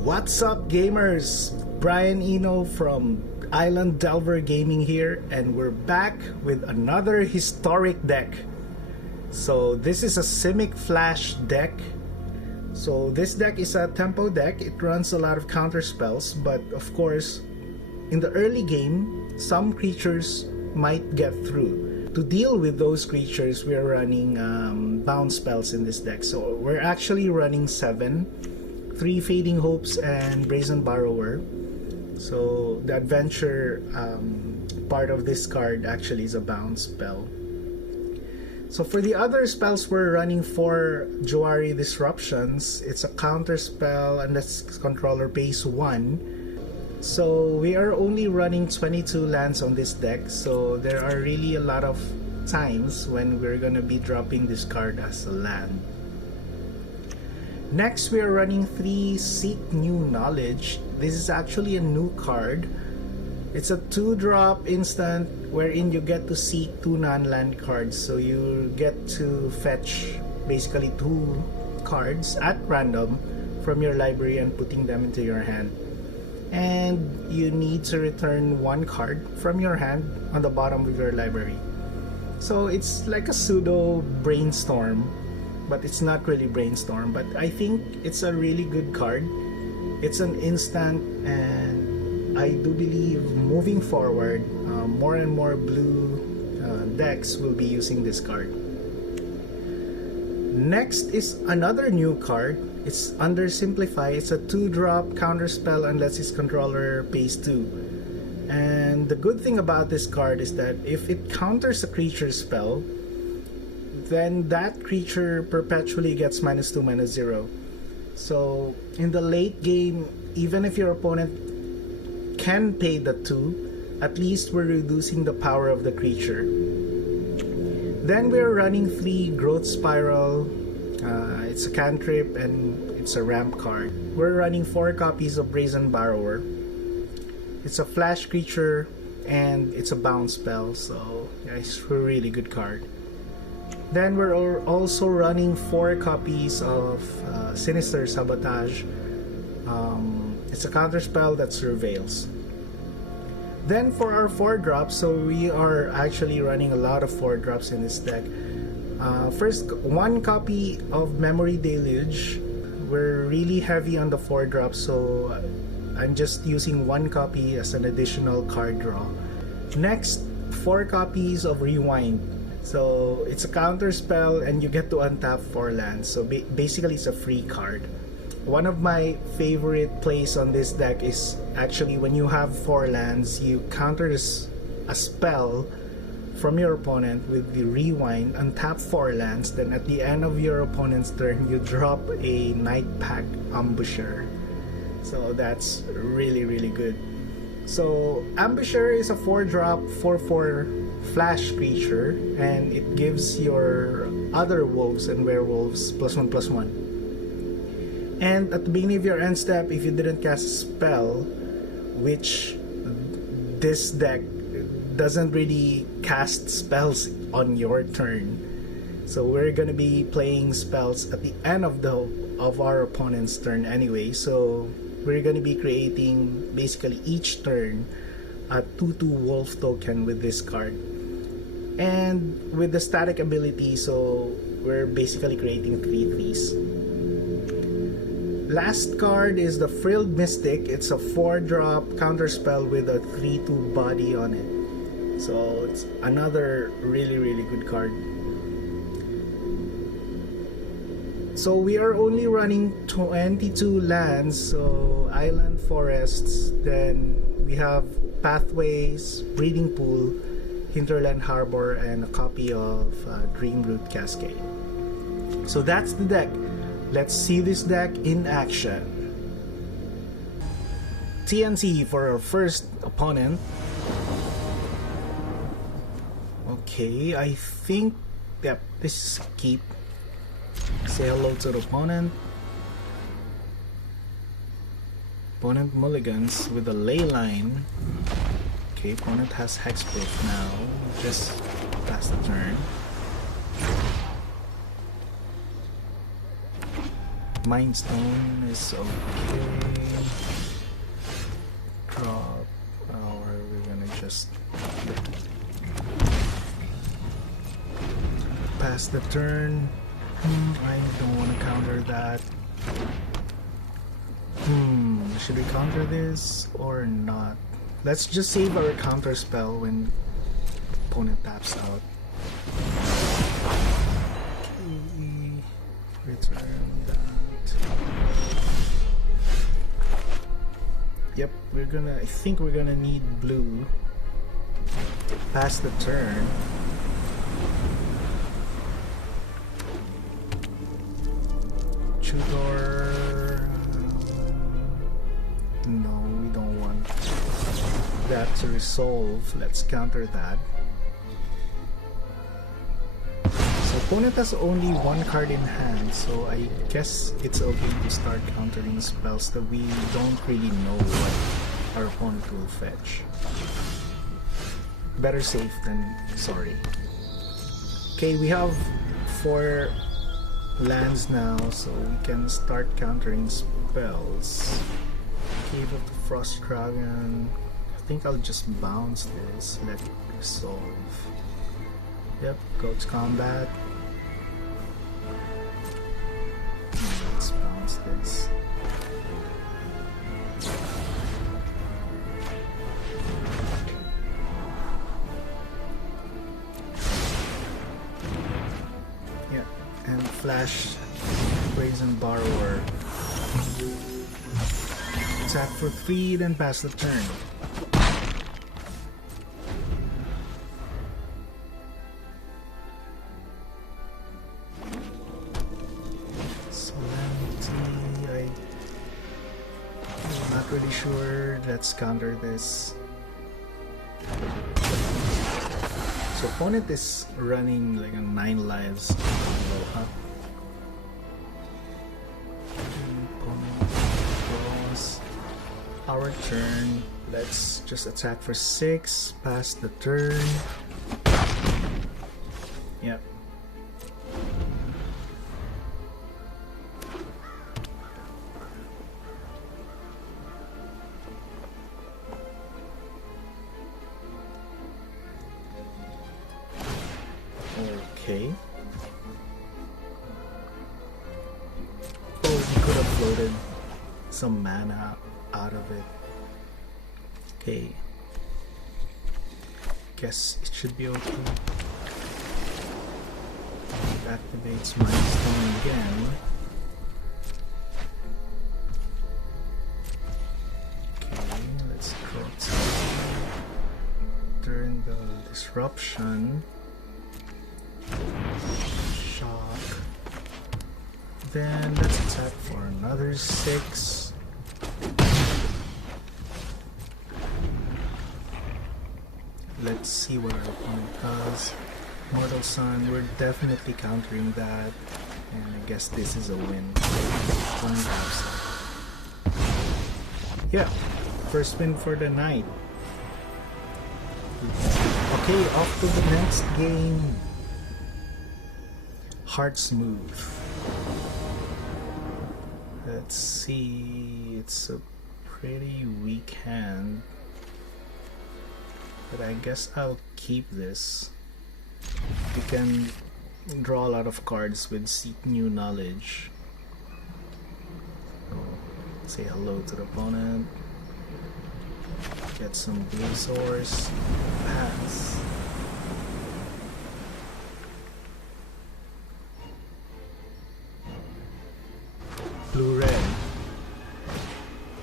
What's up, gamers? Brian Eno from Island Delver Gaming here, and we're back with another historic deck. So this is a Simic Flash deck. So this deck is a tempo deck. It runs a lot of counter spells, but of course, in the early game, some creatures might get through. To deal with those creatures, we're running bounce spells in this deck. So we're actually running 7. 3 Fading Hopes and Brazen Borrower. So the adventure part of this card actually is a bounce spell. So for the other spells, we're running 4 Jwari Disruptions. It's a counter spell unless controller pays 1. So we are only running 22 lands on this deck. So there are really a lot of times when we're gonna be dropping this card as a land. Next, we are running 3 Seek New Knowledge. This is actually a new card. It's a 2-drop instant wherein you get to seek 2 non-land cards. So you get to fetch basically 2 cards at random from your library and putting them into your hand. And you need to return 1 card from your hand on the bottom of your library. So it's like a pseudo brainstorm, but it's not really brainstorm. But I think it's a really good card. It's an instant, and I do believe moving forward, more and more blue decks will be using this card. Next is another new card. It's under Simplify. It's a 2-drop counter spell unless its controller pays 2. And the good thing about this card is that if it counters a creature spell, then that creature perpetually gets -2, -0. So in the late game, even if your opponent can pay the 2, at least we're reducing the power of the creature. Then we're running 3 Growth Spiral. It's a cantrip and it's a ramp card. We're running 4 copies of Brazen Borrower. It's a flash creature and it's a bounce spell, so yeah, it's a really good card. Then we're also running 4 copies of Sinister Sabotage. It's a counter spell that surveils. Then for our 4-drops, so we are actually running a lot of 4-drops in this deck. First, 1 copy of Memory Deluge. We're really heavy on the 4-drops, so I'm just using 1 copy as an additional card draw. Next, 4 copies of Rewind. So it's a counter spell and you get to untap 4 lands. So basically it's a free card. One of my favorite plays on this deck is actually when you have 4 lands, you counter a spell from your opponent with the Rewind, untap 4 lands, then at the end of your opponent's turn, you drop a Night Pack Ambusher. So that's really, really good. So Ambusher is a 4-drop, 4/4 flash creature, and it gives your other wolves and werewolves +1/+1. And at the beginning of your end step, if you didn't cast a spell, which this deck doesn't really cast spells on your turn, so we're gonna be playing spells at the end of our opponent's turn anyway. So we're gonna be creating basically each turn a 2/2 wolf token with this card. And with the static ability, so we're basically creating 3 3s. Last card is the Frilled Mystic. It's a 4-drop counter spell with a 3/2 body on it. So it's another really, really good card. So we are only running 22 lands, so Island Forests, then we have Pathways, Breeding Pool, Hinterland Harbor, and a copy of Dreamroot Cascade. So that's the deck. Let's see this deck in action. TNT for our first opponent. Okay, I think, yep, this is a keep. Say hello to the opponent. Opponent mulligans with a ley line. Okay, opponent has hexproof now. Just pass the turn. Mind Stone is okay. just pass the turn. I don't want to counter that. Should we counter this or not? Let's just save our counter spell when opponent taps out. Okay, return that. Yep, I think we're gonna need blue. Pass the turn. Tutor. No, we don't want that to resolve. Let's counter that. So opponent has only one card in hand, so I guess it's okay to start countering spells that we don't really know what our opponent will fetch. Better safe than sorry. Okay, we have 4 lands now, so we can start countering spells. Cave of the Frost Dragon. I think I'll just bounce this, let it resolve. Yep, go to combat. Let's bounce this. Yeah, and flash Brazen Borrower. Attack for 3, then pass the turn. Solemnity, I'm not really sure. Let's counter this. So opponent is running like a 9 lives. Our turn. Let's just attack for 6, pass the turn. Yep. Okay. Oh, we could have floated some mana out of it. Okay. Guess it should be okay. It activates my stone again. Okay, let's draw some. Turn the disruption. Shock. Then let's attack for another 6. Let's see what our opponent does. Mortal Sun, we're definitely countering that. And I guess this is a win. Yeah, first win for the night. Okay, off to the next game. Heart Smooth. Let's see, it's a pretty weak hand. But I guess I'll keep this. You can draw a lot of cards with Seek New Knowledge. So, say hello to the opponent. Get some blue source. Pass. Blue red.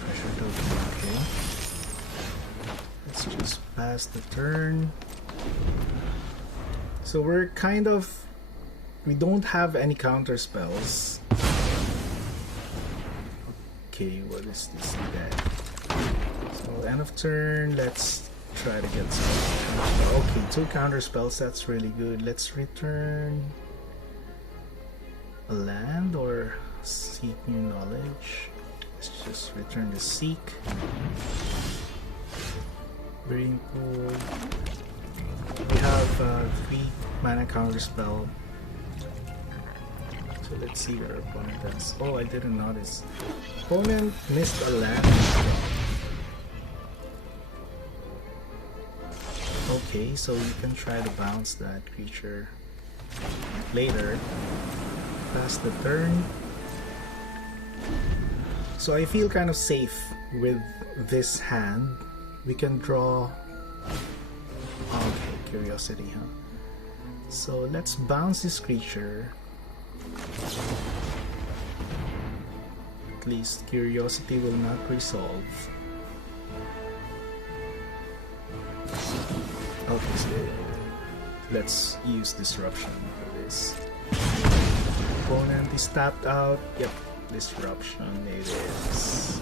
Treasure token, okay. Let's just pass the turn. So we're kind of, we don't have any counter spells. Okay, what is this deck? So end of turn, let's try to get some. Okay, 2 counter spells, that's really good. Let's return a land or Seek New Knowledge. Let's just return the Seek. Breeding Pool. We have 3 mana counter spell. So let's see what our opponent does. Oh, I didn't notice. Opponent missed a land. Okay, so you can try to bounce that creature later. Pass the turn. So I feel kind of safe with this hand. We can draw... Okay, Curiosity, huh? So let's bounce this creature. At least Curiosity will not resolve. Okay, so let's use Disruption for this. Opponent is tapped out. Yep, Disruption it is.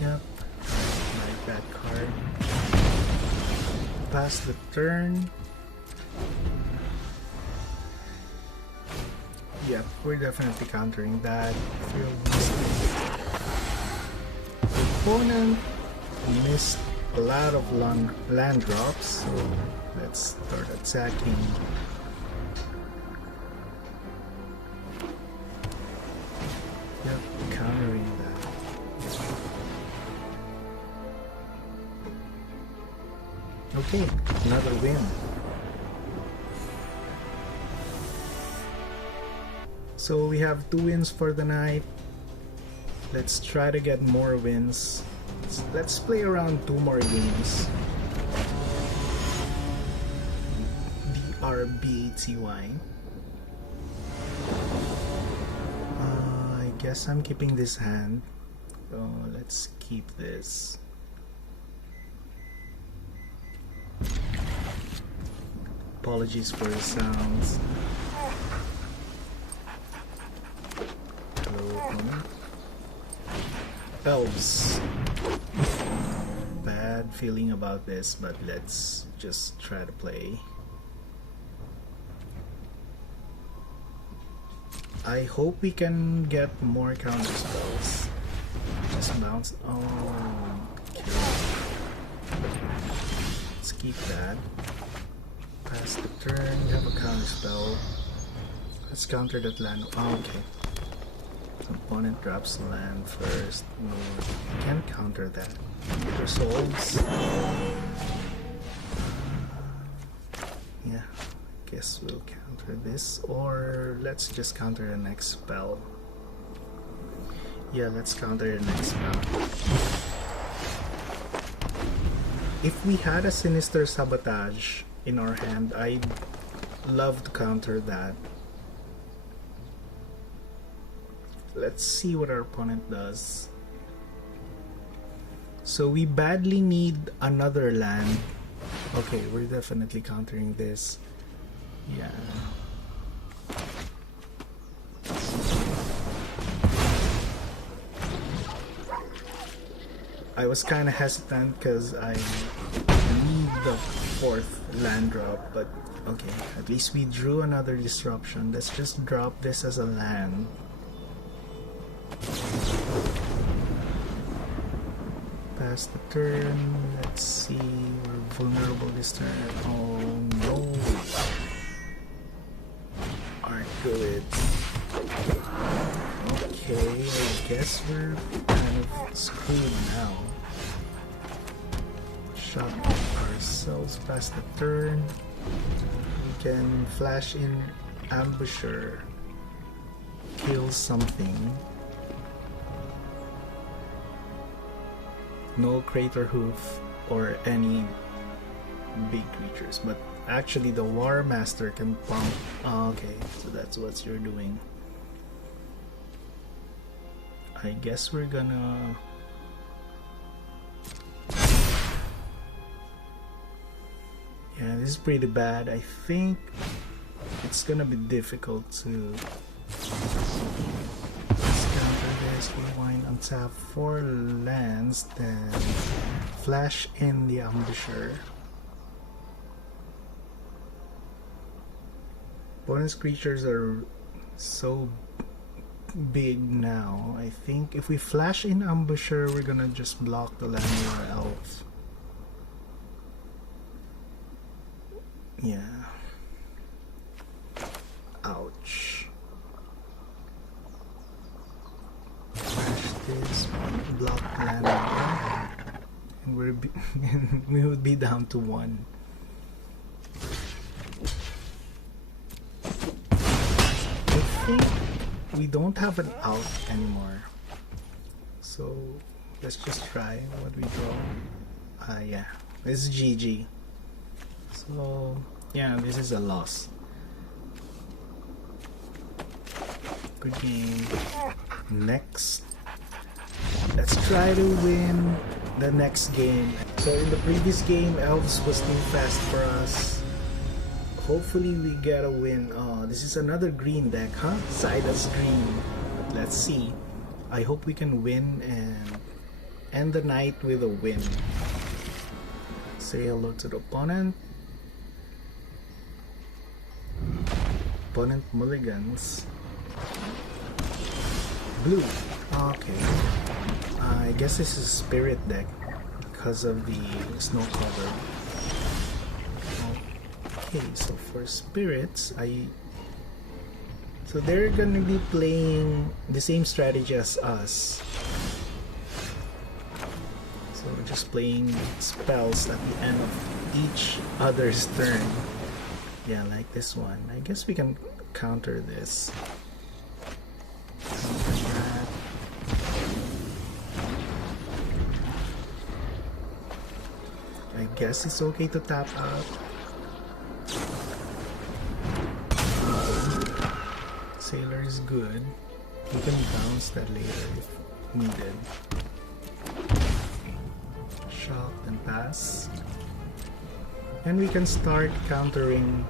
Yep, like that card. Pass the turn. Yep, we're definitely countering that. Opponent missed a lot of land drops, so let's start attacking. Yep, countering that. Okay, another win. So we have 2 wins for the night. Let's try to get more wins. Let's play around 2 more games. DRBATY. I guess I'm keeping this hand. So let's keep this. Apologies for the sounds. Elves. Bad feeling about this, but let's just try to play. I hope we can get more counter spells. Just bounce. Oh, okay. Let's keep that. Pass the turn. We have a counter spell. Let's counter that land. Oh, okay. Opponent drops land first. No, can't counter that. It resolves. Yeah, guess we'll counter this, or let's just counter the next spell. Yeah, let's counter the next spell. If we had a Sinister Sabotage in our hand, I'd love to counter that. Let's see what our opponent does. So we badly need another land. Okay, we're definitely countering this. Yeah. I was kind of hesitant because I need the 4th land drop, but okay, at least we drew another Disruption. Let's just drop this as a land. Pass the turn. Let's see. We're vulnerable this turn. Oh no. Aren't good. Okay, I guess we're kind of screwed now. Shot ourselves past the turn. We can flash in Ambusher. Kill something. No Crater Hoof or any big creatures, but actually the War Master can pump. Oh, okay, so that's what you're doing. I guess we're gonna... Yeah, this is pretty bad. I think it's gonna be difficult to... Rewind, untap 4 lands, then flash in the Ambusher. Bonus creatures are so big now. I think if we flash in Ambusher, we're gonna just block the land with our elf. Yeah. Ouch. this block land and we would be down to 1. I think we don't have an out anymore, so let's just try what we draw. Yeah, this is GG. So yeah, this is a loss. Good game. Next, let's try to win the next game. So in the previous game, Elves was too fast for us. Hopefully we get a win. Oh, this is another green deck, huh? Sida's green. But let's see. I hope we can win and end the night with a win. Say hello to the opponent. Opponent mulligans. Blue. Okay. I guess this is a spirit deck because of the snow cover. Okay, so for spirits, so they're gonna be playing the same strategy as us. So we're just playing spells at the end of each other's turn. Yeah, like this one. I guess we can counter this. Counter that. I guess it's okay to tap out. Sailor is good. We can bounce that later if needed. Shock and pass. And we can start countering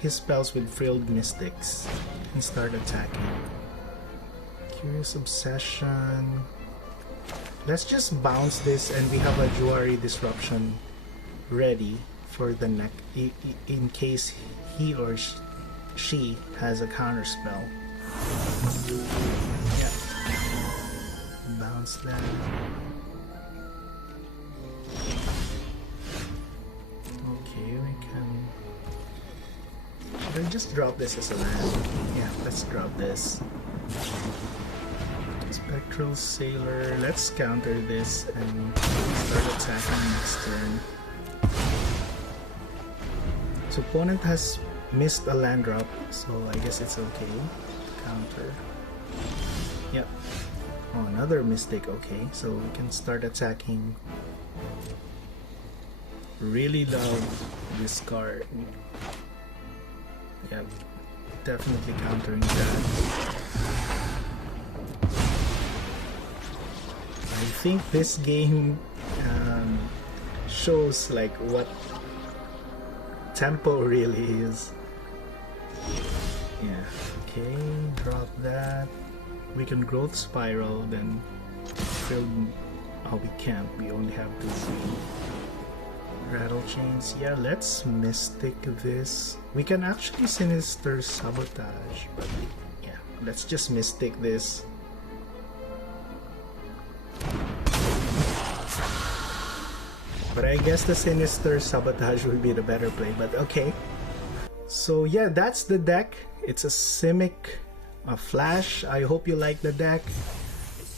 his spells with Frilled Mystics and start attacking. Curious Obsession. Let's just bounce this and we have a Juari Disruption ready for the neck in case he or she has a counter spell. Yeah. Bounce that. Okay, we can. Should I just drop this as a land? Yeah, let's drop this. Spectral Sailor. Let's counter this and start attacking next turn. So opponent has missed a land drop, so I guess it's okay. Counter. Yep. Oh, another Mystic. Okay, so we can start attacking. Really love this card. Yep. Definitely countering that. I think this game shows like what tempo really is. Yeah, okay, drop that. We can growth spiral, then build. Oh, we can't. We only have 2 3. Rattle chains. Yeah, let's mystic this. We can actually Sinister Sabotage, but yeah, let's just mystic this. But I guess the Sinister Sabotage will be the better play, but okay. So yeah, that's the deck. It's a Simic Flash. I hope you like the deck.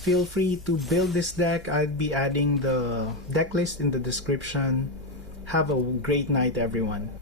Feel free to build this deck. I'll be adding the deck list in the description. Have a great night, everyone.